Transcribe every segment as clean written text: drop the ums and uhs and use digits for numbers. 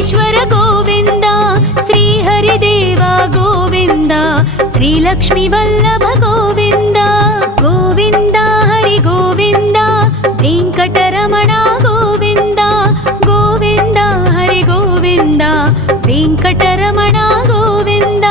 వెంకటేశ్వర గోవింద, శ్రీహరిదేవ గోవింద, శ్రీలక్ష్మీ వల్లభ గోవింద. గోవింద హరి గోవింద, వెంకటరమణ గోవింద. గోవింద హరి గోవింద, వెంకటరమణ గోవింద.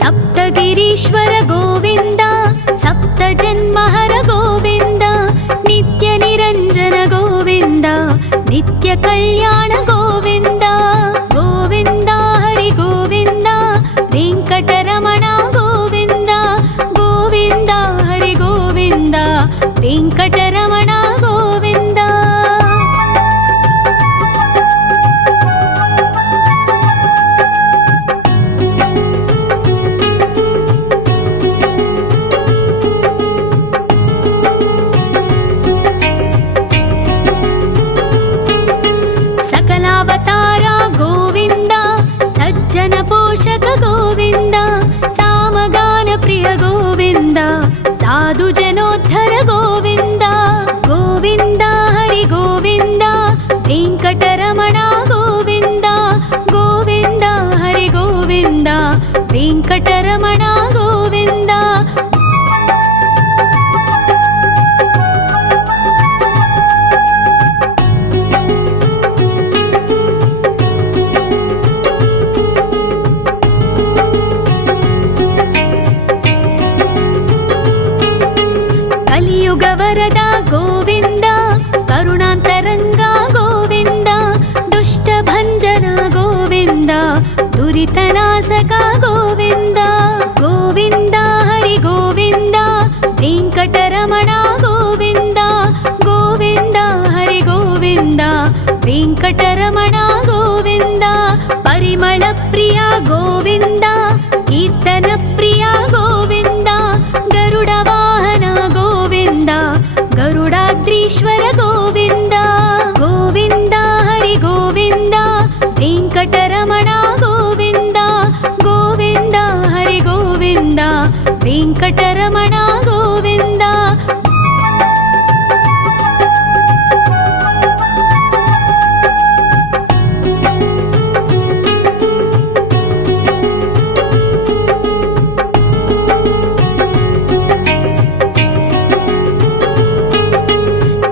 సప్తగిరీశ్వర గోవింద, సప్త జన్మహర గోవింద, నిత్య నిరంజన గోవింద, నిత్య కళ్యాణ గోవింద. గోవింద హరి గోవింద, వెంకటరమణ గోవింద. గోవింద హరి గోవింద, వెంకటరమణ గోవింద. సకలావతార గోవింద, సజ్జన పోషక గోవింద, సామగాన ప్రియ గోవింద, సాధు జనోద్ధర గోవింద. గోవింద హరి గోవింద, వెంకటరమణ గోవింద. గోవింద హరి గోవింద, వెంకటరమణ గోవింద. కలియుగ వరద గోవింద, కరుణాంతరంగ గోవింద, దుష్ట భంజన గోవింద, దురితనాశక గోవింద. గోవింద హరి గోవింద, వెంకటరమణ గోవింద. గోవింద హరి గోవింద, వెంకటరమణ గోవింద. పరిమళ ప్రియ గోవింద, కీర్తన ప్రియ గోవింద, గరుడ వాహన గోవింద, గరుడాద్రీశ్వర గోవింద. గోవింద హరి గోవింద, వెంకటరమణ గోవింద. గోవింద హరి గోవింద, వెంకటరమణ గోవింద.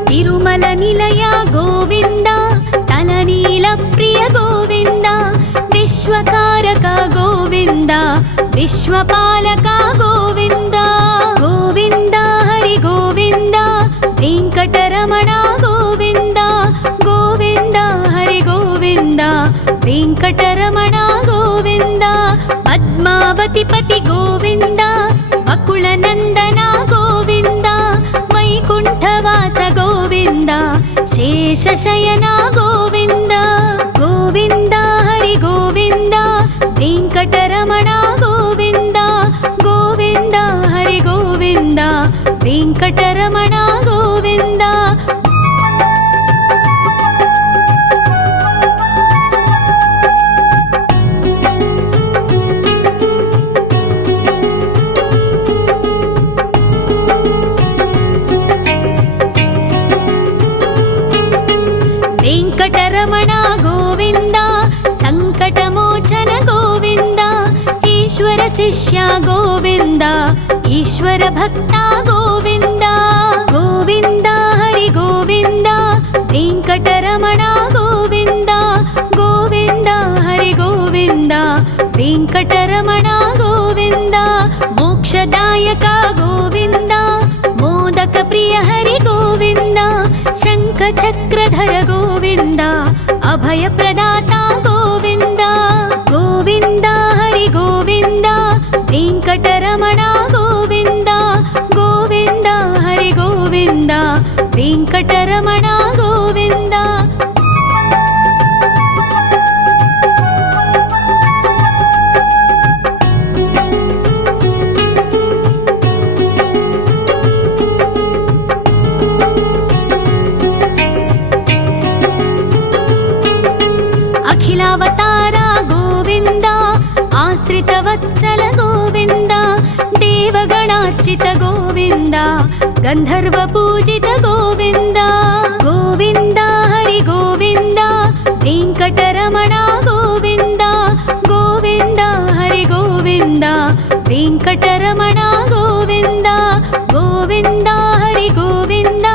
తిరుమల నిలయ గోవింద, తలనీల ప్రియ గోవింద, విశ్వకారక గోవింద, విశ్వపాలక గోవింద. గోవింద హరి గోవింద, వెంకటరమణ గోవింద. గోవింద హరి గోవింద, వెంకటరమణ గోవింద. పద్మావతి పతి గోవింద, అకుల నందన గోవింద, వైకుంఠవాస గోవింద, శేషశయన గోవింద. గోవింద హరి గోవింద, వెంకటరమణ గోవింద. గోవింద హరి గోవింద, వెంకటరమణ గోవింద. వెంకటరమణ గోవింద, సంకటమోచన గోవింద, ఈశ్వర శిష్య గోవింద, ఈశ్వర భక్త గోవింద. గోవింద హరి గోవింద, వెంకటరమణ గోవింద. గోవింద హరి గోవింద, వెంకటరమణ గోవింద. మోక్షదాయక గోవింద, మోదక ప్రియ హరి గోవింద, శంఖ చక్రధర గోవింద, అభయ ప్రదాత గోవింద. గోవింద హరి గోవింద, వెంకటరమణ గోవింద. గోవింద హరి గోవింద, వెంకటరమణ గోవింద. आश्रितवत्सल गोविन्द देवगणार्चित गोविन्द गन्धर्वपूजित गोविन्द गोविन्द हरि गोविन्द वेङ्कटरमण गोविन्द गोविन्द हरि गोविन्द वेङ्कटरमण गोविन्द गोविन्द हरि गोविन्द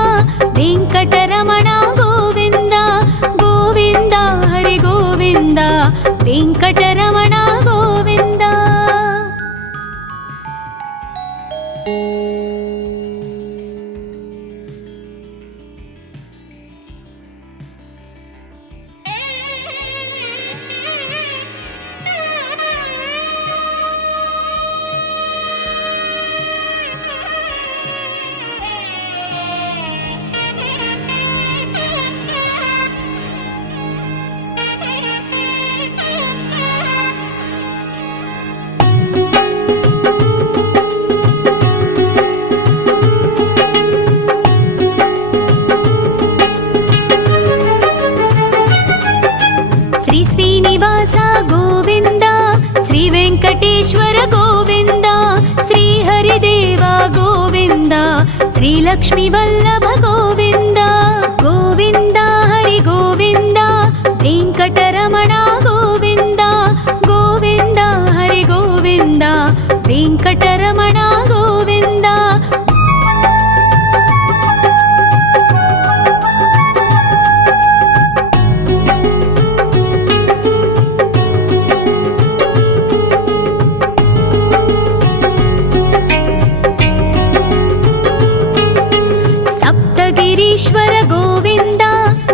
वेङ्कटरमण गोविन्द गोविन्द हरि गोविन्द वेङ्कटरमण गोविन्द। श्रीनिवास गोविन्द श्री वेङ्कटेश्वर गोविन्द श्री हरिदेव गोविन्द श्री लक्ष्मीवल्लभ गोविन्द गोविन्द हरि गोविन्द वेङ्कटरमण गोविन्द गोविन्द हरि गोविन्द वेङ्कटरमण गोविन्द। गिरीश्वर गोविन्द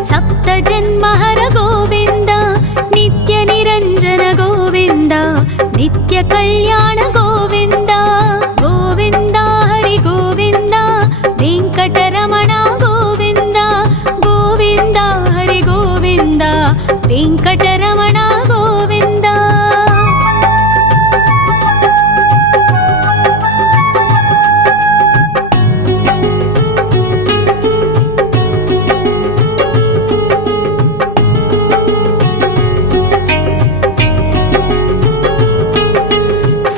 सप्तजन्महर गोविन्द नित्यनिरञ्जन गोविन्द नित्यकल्याण गोविन्द गोविन्द हरि गोविन्द वेङ्कटरमण गोविन्द गोविन्द हरि गोविन्द वेङ्कटरमण गोविन्द।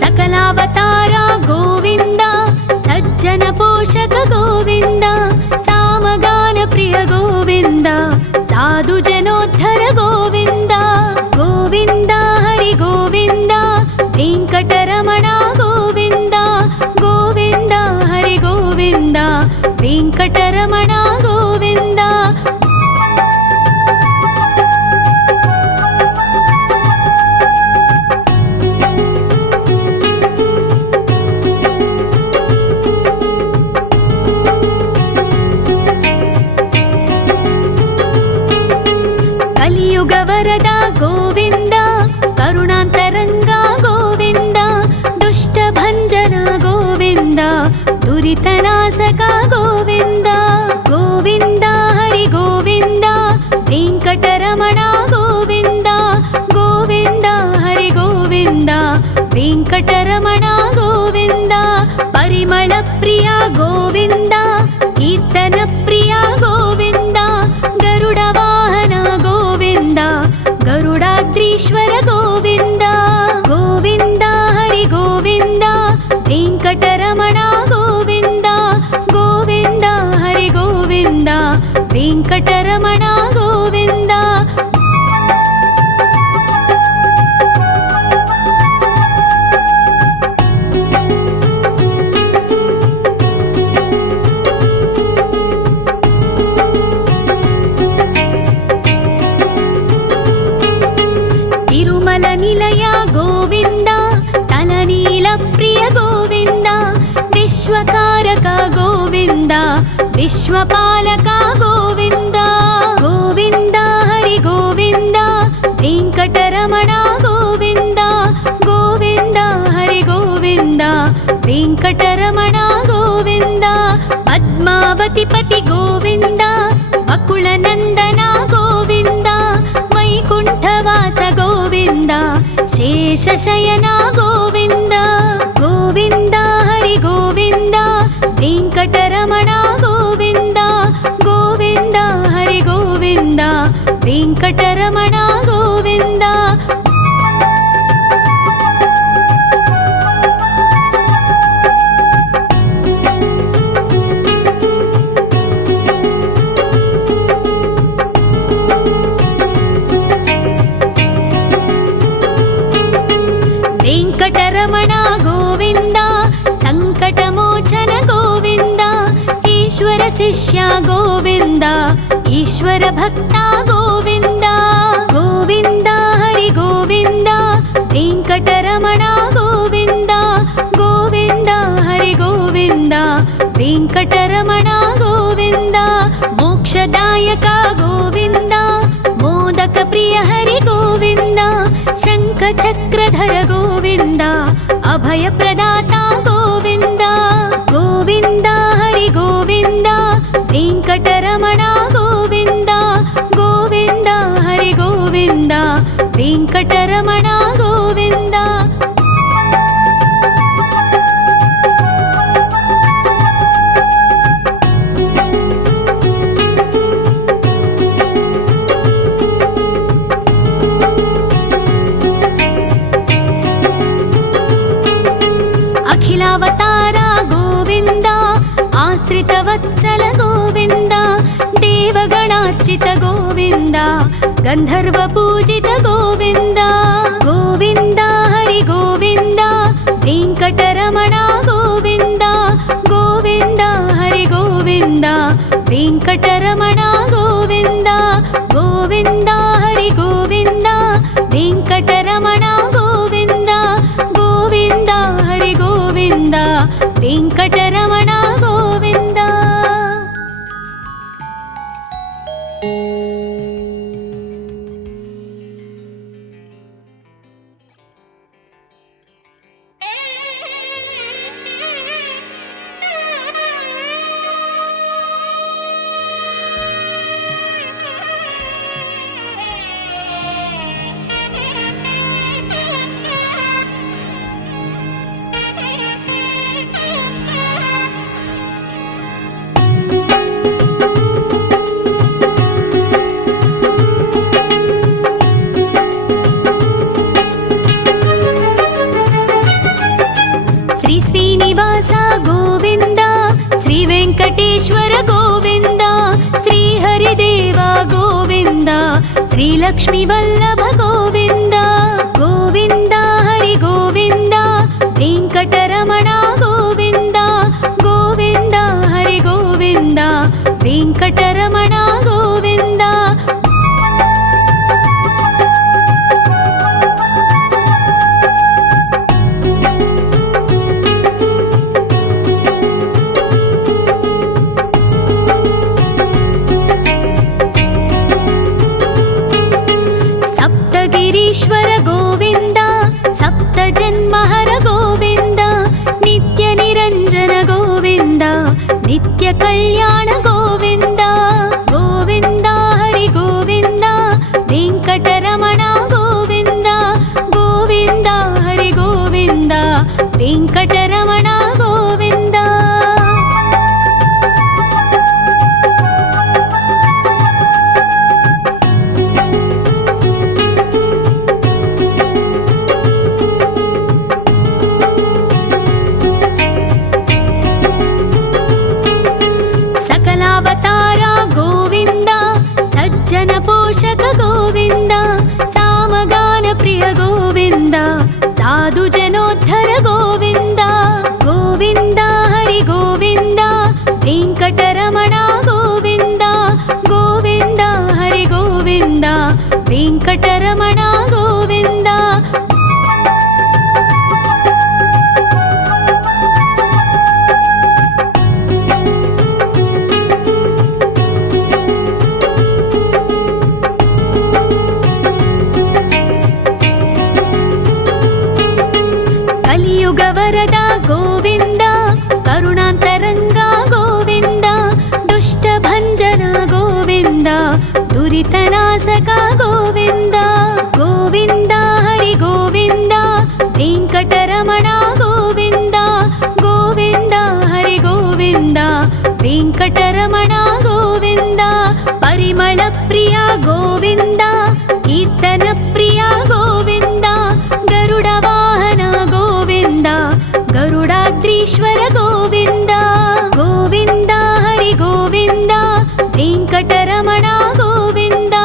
सकलावतार गोविन्द सज्जन पोषक गोविन्द सामगान प्रिय गोविन्द साधु जनोद्धर गोविन्द गोविन्द हरि गोविन्द वेङ्कटरमण गोविन्द गोविन्द हरि गोविन्द वेङ्कटरमण गोविन्द। कलियुग वरद गोविन्द करुणान्तरङ्ग गोविन्द दुष्टभञ्जन गोविन्द दुरितनाशक गोविन्द गोविन्द हरि गोविन्द वेङ्कटरमण गोविन्द गोविन्द हरि गोविन्द वेङ्कटरमण गोविन्द। परिमल प्रिय गोविन्द कीर्तन प्रिय गोविन्द गरुड वाहन गोविन्द गरुडाद्रीश्वर गोविन्द गोविन्द हरि गोविन्द वेङ्कटरमण गोविन्द गोविन्द हरि गोविन्द वेङ्कटरमण गोविन्द। तिरुमल निलय गोविन्द तलनील प्रिय गोविन्द विश्वकारक गोविन्द विश्वपालक गोविन्द गोविन्द हरि गोविन्द वेङ्कटरमण गोविन्द गोविन्द हरि गोविन्द वेङ्कटरमण गोविन्द। पद्मावति पति गोविन्द बकुलनन्दन गोविन्द वैकुण्ठवास गोविन्द शेषशयन गोविन्द गोविन्द हरि गोविन्द वेङ्कटरमण गोविन्द गोविन्द हरि गोविन्द वेङ्कटरमण गोविन्द। వెంకటరమణ గోవింద సంకటమోచన గోవింద ఈశ్వర శిష్య గోవింద ఈశ్వర భక్త గోవింద గోవింద హరి గోవింద వెంకటరమణ గోవింద గోవింద హరి గోవింద వెంకటరమణ గోవింద మోక్షదాయక గోవింద మోదక ప్రియ హరి గోవింద శంఖ చక్రధర గోవింద అభయ ప్రదాత గోవింద గోవింద హరి గోవింద వెంకటరమణ గోవింద గోవింద హరి గోవింద వెంకటరమణ గోవింద అఖిలావతార గోవింద ఆశ్రితవత్సల గోవింద దేవగణార్చిత గోవింద గంధర్వ పూజిత గోవింద గోవింద హరి గోవింద వెంకటరమణ గోవింద గోవింద హరి గోవింద వెంకటరమణ గోవింద గోవింద హరి గోవింద వెంకటరమణ గోవింద గోవింద హరి గోవింద వెంకటరమణ గోవింద శ్రీ శ్రీనివాస గోవింద శ్రీ వెంకటేశ్వర గోవింద శ్రీ హరిదేవ గోవింద శ్రీ లక్ష్మీ వల్లభ గోవింద గోవింద హరి గోవింద వెంకటరమణ గోవింద గోవింద హరి గోవింద వెంకటరమణ గోవింద సప్తగిరీశ్వర గోవింద సప్త జన్మహర గోవింద నిత్య నిరంజన గోవింద నిత్య కళ్యాణ గోవింద గోవింద హరి గోవింద వెంకటరమణ గోవింద గోవింద హరి గోవింద వెంకటరమణ గోవింద సకలావతార గోవింద సజ్జన పోషక గోవింద సామగాన ప్రియ గోవింద సాధు జనోద్ధర గోవింద గోవింద హరి గోవింద వెంకటరమణ గోవింద గోవింద హరి గోవింద వెంకటరమణ గోవింద కలియుగ వరద గోవింద కరుణాంతరంగ గోవింద దుష్ట భంజన గోవింద దురితనాశక గోవింద గోవింద హరి గోవింద వెంకటరమణ గోవింద గోవింద హరి గోవింద వెంకటరమణ గోవింద పరిమళ ప్రియ గోవింద కీర్తన ప్రియ గోవింద గరుడ వాహన గోవింద గరుడాద్రీశ్వర గోవింద గోవింద హరి గోవింద వెంకటరమణ గోవింద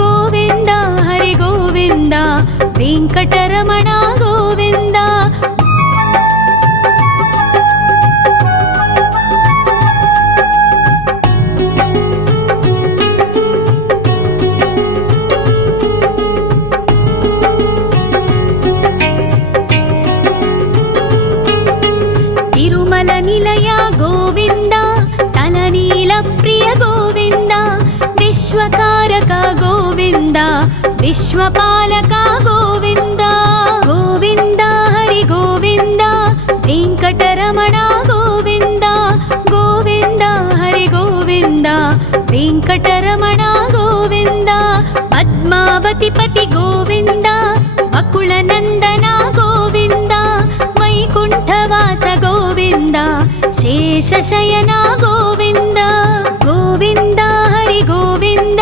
గోవింద హరి గోవింద विश्वकारक गोविन्द विश्वपालक गोविन्द गोविन्द हरि गोविन्द वेङ्कटरमण गोविन्द गोविन्द हरि गोविन्द वेङ्कटरमण गोविन्द पद्मावतिपति गोविन्द वकुलनन्दन गोविन्द वैकुण्ठवास गोविन्द शेषशयन गोविन्द गोविन्द हरि गोविन्द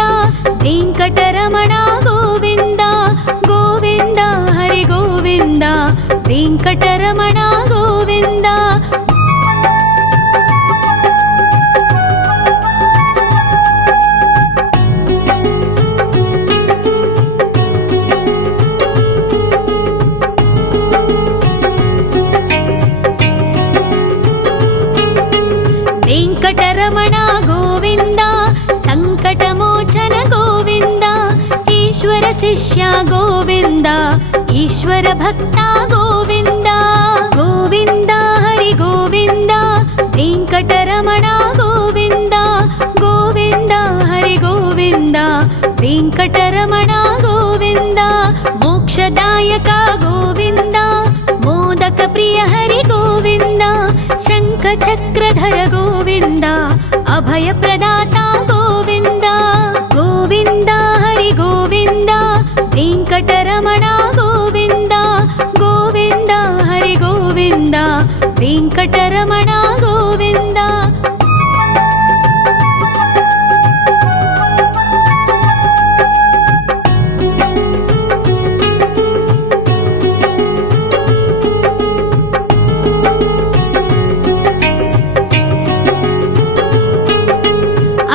वेङ्कटरमण गोविन्द गोविन्द हरि गोविन्द वेङ्कटरमण गोविन्द वेङ्कटरमण गोविन्द सङ्कटमोचन गोविन्द ईश्वर शिष्य गोविन्द ईश्वर भक्त गोविन्द गोविन्द हरि गोविन्द वेङ्कटरमण गोविन्द गोविन्द हरि गोविन्द वेङ्कटरमण गोविन्द मोक्षदायक गोविन्द मोदक प्रिय हरि गोविन्द शङ्खचक्रधर गोविन्द अभयप्रदाता गोविन्द गोविन्द हरि गोविन्द वेङ्कटरमण गोविन्द गोविन्द हरि गोविन्द वेङ्कटरमण गोविन्द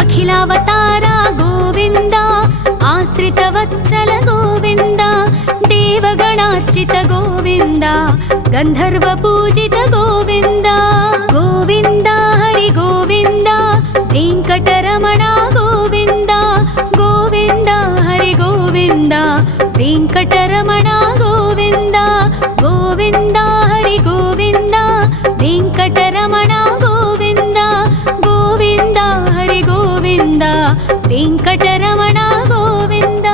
अखिलावतार गोविन्द आश्रितवत्सल गोविन्द देवगणार्चित गोविन्द गन्धर्वपूजित गोविन्द गोविन्द हरि गोविन्द वेङ्कटरमण गोविन्द गोविन्द हरि गोविन्द वेङ्कटरमण गोविन्द गोविन्द हरि गोविन्द वेङ्कटरमण गोविन्द गोविन्द हरि गोविन्द वेङ्कटरमण गोविन्द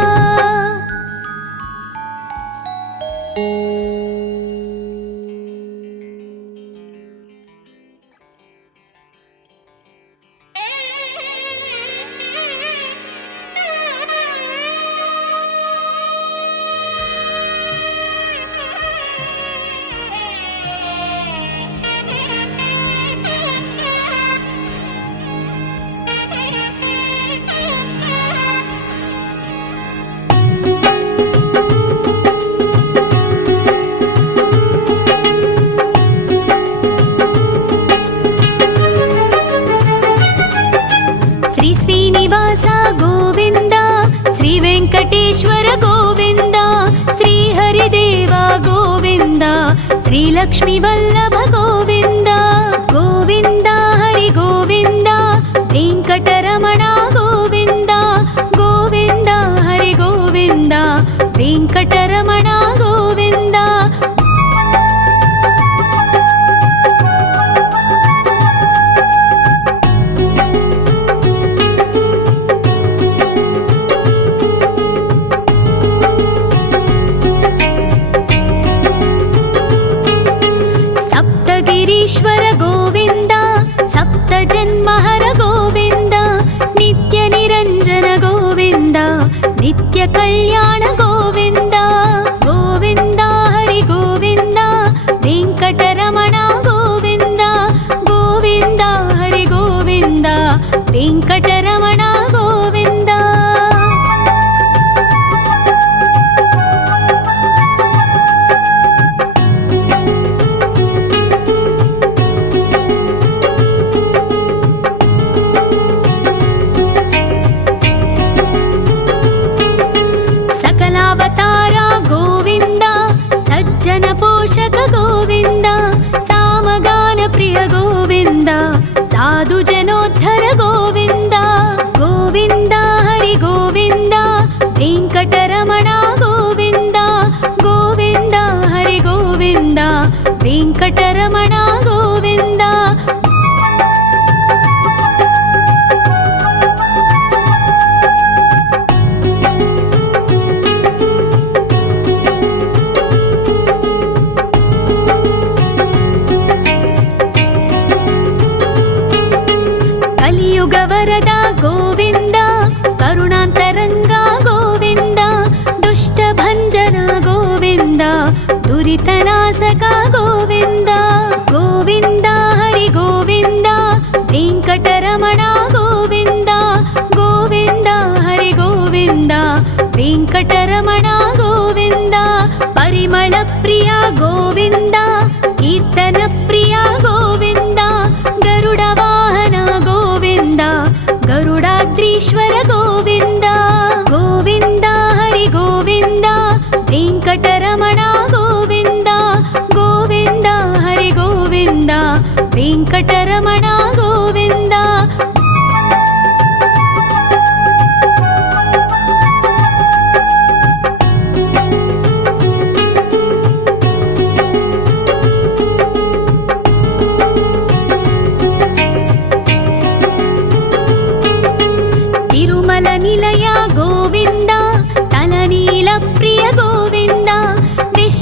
श्रीनिवास गोविन्द श्री वेङ्कटेश्वर गोविन्द श्री हरिदेव गोविन्द श्री लक्ष्मीवल्लभ गोविन्द गोविन्द हरि गोविन्द वेङ्कटरमण गोविन्द गोविन्द हरि गोविन्द वेङ्कटरमण गोविन्द ईश्वर गोविन्द सप्तजन्महर गोविन्द नित्य निरञ्जन गोविन्द नित्य कल्याण गोविन्द गोविन्द हरि गोविन्द वेङ्कटरमण गोविन्द गोविन्द हरि गोविन्द वेङ्कटरमण गोविन्द सज्जन पोषक गोविन्द सामगान प्रिय गोविन्द साधु जनोद्धर गोविन्द गोविन्द हरि गोविन्द वेङ्कटरमण गोविन्द गोविन्द हरि गोविन्द वेङ्कटरमण गोविन्द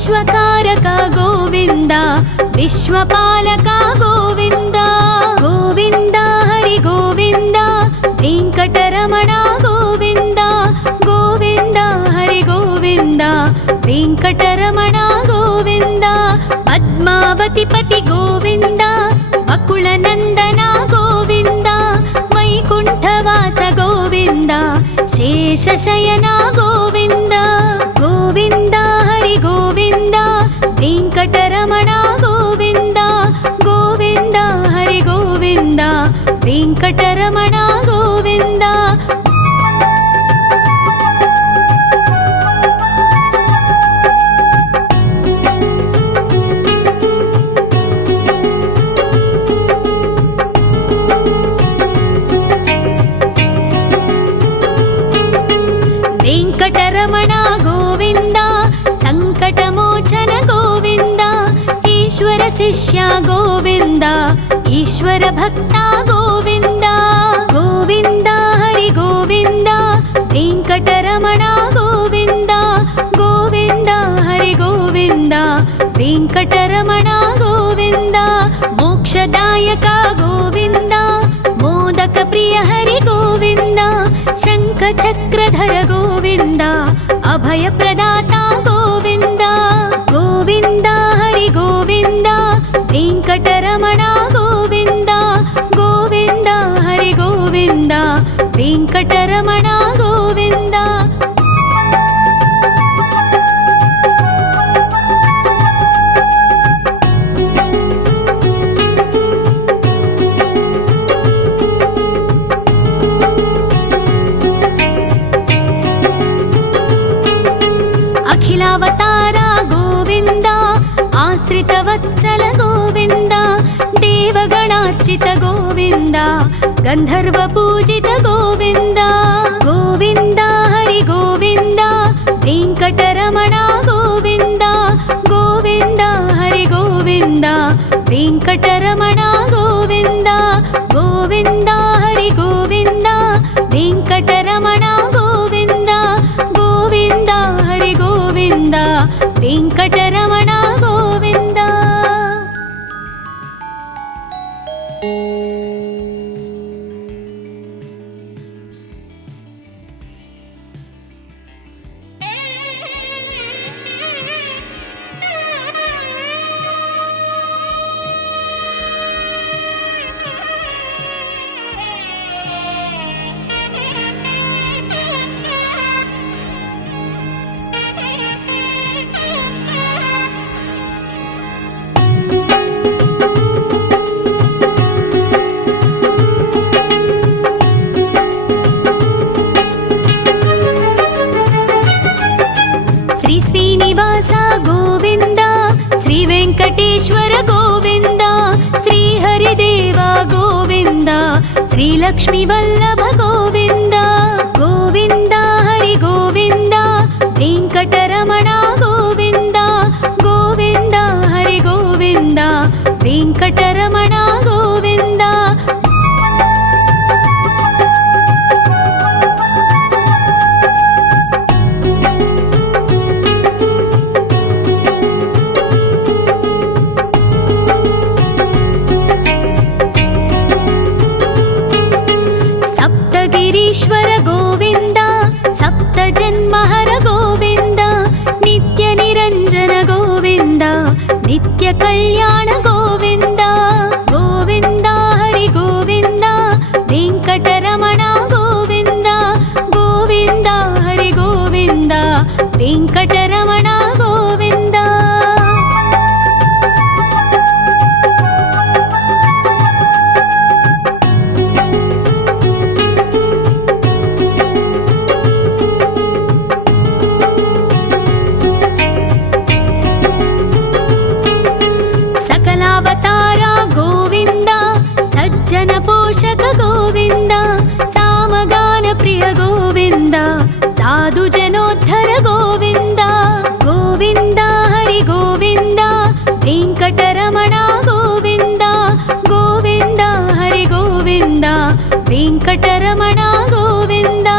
विश्वकारक गोविन्द विश्वपालक गोविन्द गोविन्द हरि गोविन्द वेङ्कटरमण गोविन्द गोविन्द हरि गोविन्द वेङ्कटरमण गोविन्द पद्मावतिपति गोविन्द वकुलनन्दन गोविन्द वैकुण्ठवास गोविन्द शेषशयन गोविन्द गोविन्द हरि गोविन्द वेङ्कटरमण गोविन्द गोविन्द हरि गोविन्द वेङ्कटरमण गोविन्द वेङ्कटरमण गोविन्द सङ्कटमोचन गोविन्द ईश्वर शिष्य गोविन्द ईश्वर भक्त गोविन्द गोविन्द हरि गोविन्द वेङ्कटरमण गोविन्द गोविन्द हरि गोविन्द वेङ्कटरमण गोविन्द मोक्षदायक गोविन्द मोदक प्रिय हरि गोविन्द शङ्खचक्रधर गोविन्द अभयप्रदाता गोविन्द गोविन्द हरि गोविन्द वेङ्कटरमण गोविन्द गोविन्द हरि गोविन्द वेङ्कटरमण गोविन्द अखिलावतार गोविन्द आश्रितवत्सल गोविन्द देवगणार्चित गोविन्द गन्धर्वपूजित गोविन्द गोविन्द हरि गोविन्द वेङ्कटरमण गोविन्द गोविन्द हरि गोविन्द वेङ्कटरमण गोविन्द गोविन्द हरि गोविन्द वेङ्कटरमण गोविन्द गोविन्द हरि गोविन्द वेङ्कटरमण गोविन्द श्री श्रीनिवास गोविन्द श्री वेङ्कटेश्वर गोविन्द श्री हरिदेव गोविन्द श्री लक्ष्मीवल्लभ गोविन्द गोविन्द हरि गोविन्द वेङ्कटरमण गोविन्द गोविन्द हरि गोविन्द वेङ्कटरमण गोविन्द सप्तगिरीश्वर गोविन्द सप्तजन्महर गोविन्द नित्यनिरञ्जन गोविन्द नित्यकल्याण गोविन्द गोविन्द हरि गोविन्द वेङ्कटरमण गोविन्द गोविन्द हरि गोविन्द वेङ्कटरमण गोविन्द सकलावतार गोविन्द सज्जन पोषक गोविन्द सामगान प्रिय गोविन्द साधु जनोद्धर गोविन्द गोविन्द हरि गोविन्द वेङ्कटरमण गोविन्द गोविन्द हरि गोविन्द वेङ्कटरमण गोविन्द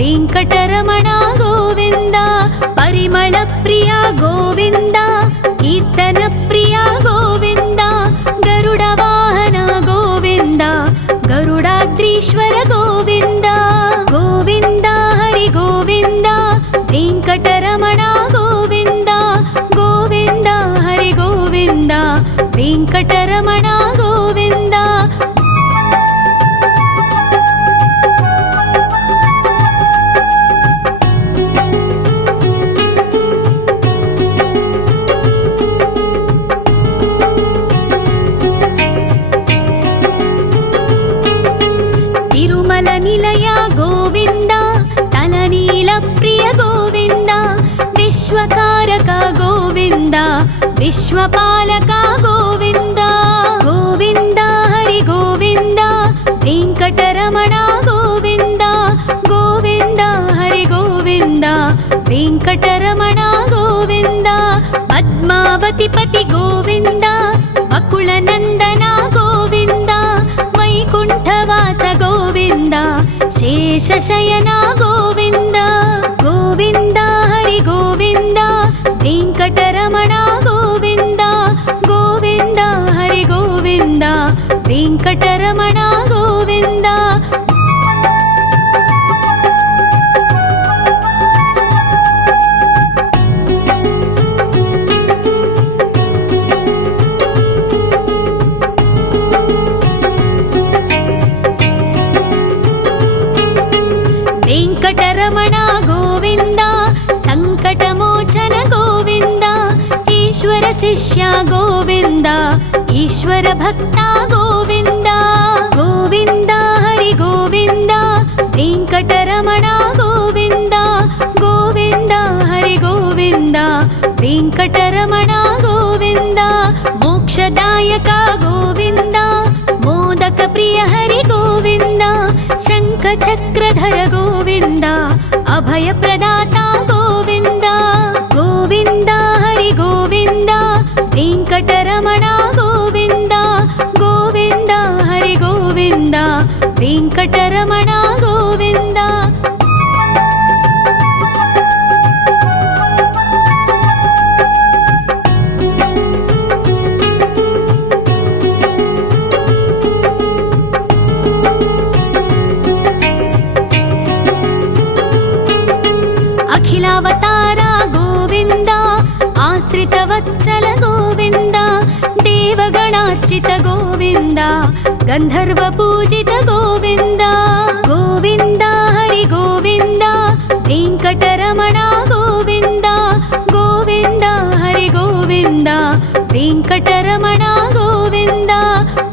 ವೆಂಕಟರಮಣ ಗೋವಿಂದ. ಪರಿಮಳ ಪ್ರಿಯ ಗೋವಿಂದ, ಕೀರ್ತನ ಪ್ರಿಯ ಗೋವಿಂದ. ಗರುಡ ವಾಹನ ಗೋವಿಂದ, ಗರುಡಾದ್ರೀಶ್ವರ ಗೋವಿಂದ. ಗೋವಿಂದ ಹರಿ ಗೋವಿಂದ, ವೆಂಕಟರಮಣ ಗೋವಿಂದ. ಗೋವಿಂದ ಹರಿ ಗೋವಿಂದ, ವೆಂಕಟರಮಣ ಗೋವಿಂದ. ತಿರುಮಲ ನಿಲಯ ಗೋವಿಂದ, ತಲನೀಲ ಪ್ರಿಯ ಗೋವಿಂದ. ವಿಶ್ವಕಾರಕ ಗೋವಿಂದ, ವಿಶ್ವಪಾಲಕ ಗೋವಿಂದ. ಗೋವಿಂದ ಹರಿ ಗೋವಿಂದ, ವೆಂಕಟರಮಣ ಗೋವಿಂದ. ಗೋವಿಂದ ಹರಿ ಗೋವಿಂದ, ವೆಂಕಟರಮಣ ಗೋವಿಂದ. ಪದ್ಮಾವತಿ ಪತಿ ಗೋವಿಂದ, ಅಕುಳ ನಂದನ ಗೋವಿಂದ. ವೈಕುಂಠವಾಸ ಗೋವಿಂದ, ಶೇಷಶಯನ ಗೋವಿಂದ. ಗೋವಿಂದ ಹರಿ ಗೋವಿಂದ, ವೆಂಕಟರಮಣ ಗೋವಿಂದ. ಗೋವಿಂದ ಹರಿ ಗೋವಿಂದ, ವೆಂಕಟರಮಣ ಗೋವಿಂದ. ವೆಂಕಟರಮಣ ಗೋವಿಂದ, ಸಂಕಟಮೋಚನ ಗೋವಿಂದ. ಈಶ್ವರ ಶಿಷ್ಯ ಗೋವಿಂದ, ಈಶ್ವರ ಭಕ್ತ ಗೋವಿಂದ. ಗೋವಿಂದ ಹರಿ ಗೋವಿಂದ, ವೆಂಕಟರಮಣ ಗೋವಿಂದ. ಗೋವಿಂದ ಹರಿ ಗೋವಿಂದ, ವೆಂಕಟರಮಣ ಗೋವಿಂದ. ಮೋಕ್ಷದಾಯಕ ಗೋವಿಂದ, ಮೋದಕ ಪ್ರಿಯ ಹರಿ ಗೋವಿಂದ. ಶಂಖ ಚಕ್ರಧರ ಗೋವಿಂದ, ಅಭಯ ಪ್ರದಾತ ಗೋವಿಂದ. ಗೋವಿಂದ ಹರಿ ಗೋವಿಂದ, ವೆಂಕಟರಮಣ ಗೋವಿಂದ. ಗೋವಿಂದ ಹರಿ ಗೋವಿಂದ, ವೆಂಕಟರಮಣ ಗೋವಿಂದ. ಅಖಿಲಾವತಾರ ಗೋವಿಂದ, ಆಶ್ರಿತ ವತ್ಸಲ ಗೋವಿಂದ. ದೇವಗಣಾರ್ಚಿತ ಗೋವಿಂದ, ಗಂಧರ್ವ ಪೂಜಿತ ಗೋವಿಂದ. ಗೋವಿಂದ ಹರಿ ಗೋವಿಂದ, ವೆಂಕಟರಮಣ ಗೋವಿಂದ. ಗೋವಿಂದ ಹರಿ ಗೋವಿಂದ, ವೆಂಕಟರಮಣ ಗೋವಿಂದ.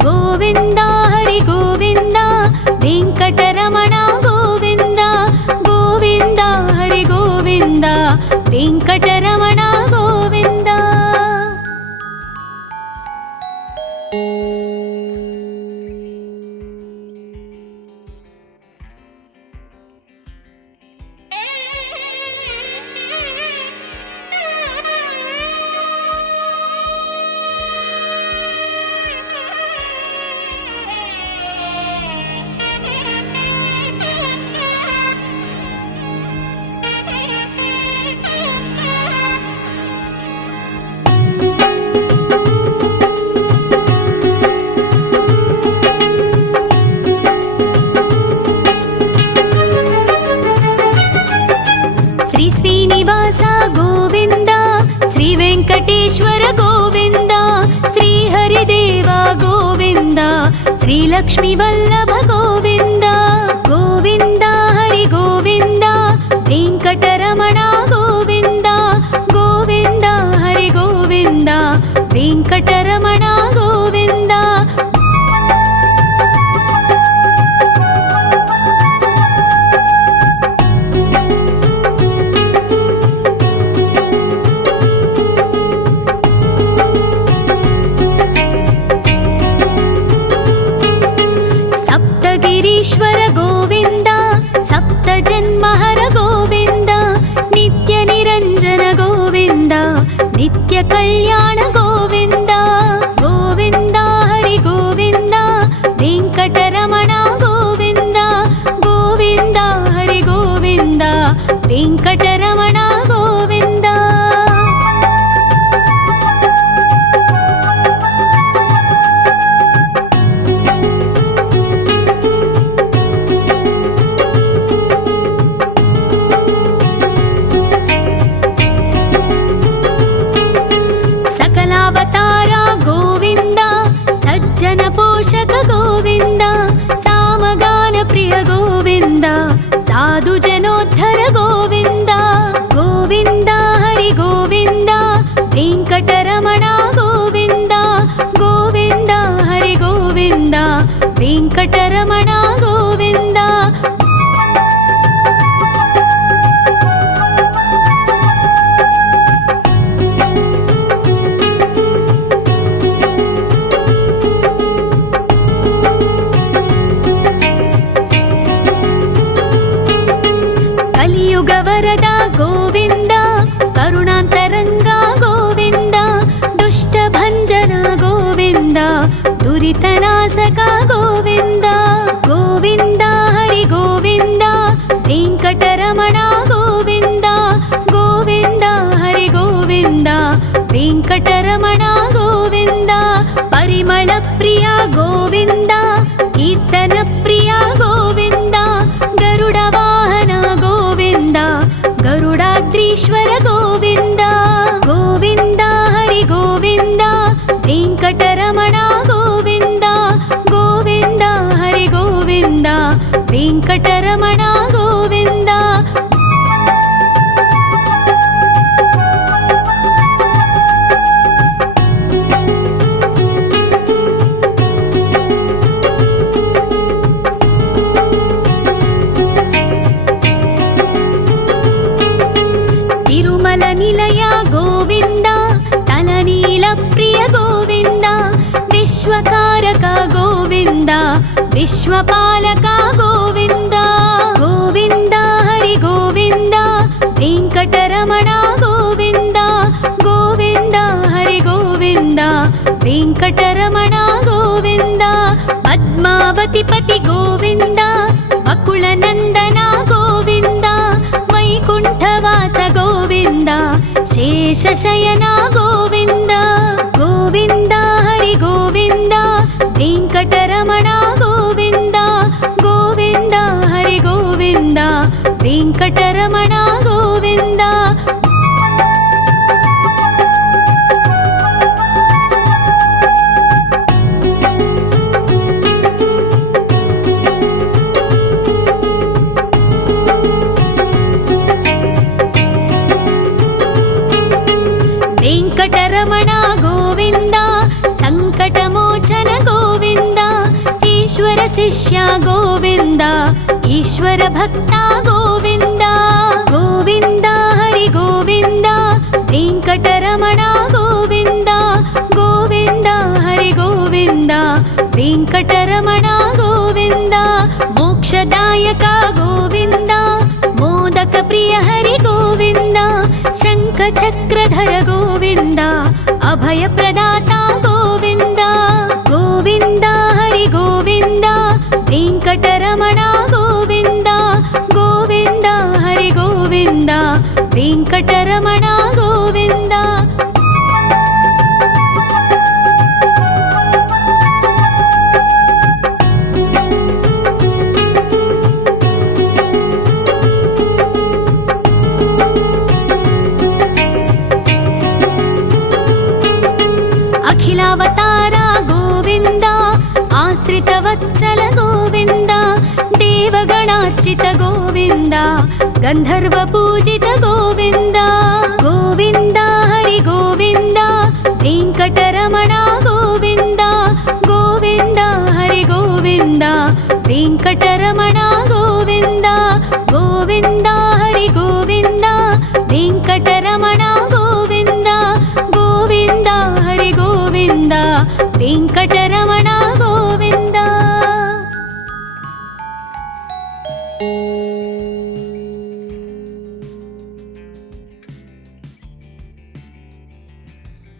ಗೋವಿಂದ ಹರಿ ಗೋವಿಂದ, ವೆಂಕಟರಮಣ ಗೋವಿಂದ. ಗೋವಿಂದ ಹರಿ ಗೋವಿಂದ, ವೆಂಕಟರಮಣ ಗೋವಿಂದ. ಶ್ರೀ ಶ್ರೀನಿವಾಸ ಗೋವಿಂದ, ಶ್ರೀ ವೆಂಕಟೇಶ್ವರ ಗೋವಿಂದ. ಶ್ರೀ ಹರಿದೇವ ಗೋವಿಂದ, ಶ್ರೀ ಲಕ್ಷ್ಮೀ ವಲ್ಲಭ ಗೋವಿಂದ. ಗೋವಿಂದ ಹರಿ ಗೋವಿಂದ, ವೆಂಕಟರಮಣ ಗೋವಿಂದ. ಗೋವಿಂದ ಹರಿ ಗೋವಿಂದ, ವೆಂಕಟರಮಣ ಗೋವಿಂದ. కలియుగ వరద గోవింద, కరుణాంతరంగ గోవింద, దుష్ట భంజన గోవింద, దురితనాశక గోవింద. గోవింద హరి గోవింద, వెంకటరమణ గోవింద, గోవింద హరి గోవింద, వెంకటరమణ గోవింద. పరిమళ ప్రియ గోవింద, కీర్తన ప్రియ గోవింద, గరుడ వాహన గోవింద, గరుడాద్రీశ్వర గోవింద. గోవింద హరి గోవింద, వెంకటరమణ గోవింద, గోవింద హరి గోవింద, వెంకటరమణ గోవింద. తిరుమల నిలయ గోవింద, తలనీల ప్రియ గోవింద, విశ్వకారక గోవింద, విశ్వపాలక గోవింద. గోవింద హరి గోవింద, వెంకటరమణ గోవింద, గోవింద హరి గోవింద, వెంకటరమణ గోవింద. పద్మావతి పతి గోవింద, వకుళ నందన గోవింద, వైకుంఠవాస గోవింద, శేషశయన గోవింద. గోవింద హరి గోవింద, వెంకటరమణ గోవింద, గోవింద హరి గోవింద, వెంకటరమణ గోవింద. వెంకటరమణ గోవింద, సంకటమోచన గోవింద, ఈశ్వర శిష్య గోవింద, ఈశ్వర భక్త గోవింద. గోవింద హరి గోవింద, వెంకటరమణ గోవింద, గోవింద హరి గోవింద, వెంకటరమణ గోవింద. మోక్షదాయక గోవింద, మోదక ప్రియ హరి గోవింద, శంఖ చక్రధర గోవింద, అభయ ప్రదాత గోవింద. గోవింద హరి గోవింద, వెంకటరమణ గోవింద, గోవింద హరి గోవింద, వెంకటరమణ గోవింద. అఖిలావతార గోవింద, ఆశ్రిత వత్సల గోవింద, దేవగణార్చిత గోవింద, గంధర్వ పూజిత గోవింద. గోవింద హరి గోవింద, వెంకటరమణ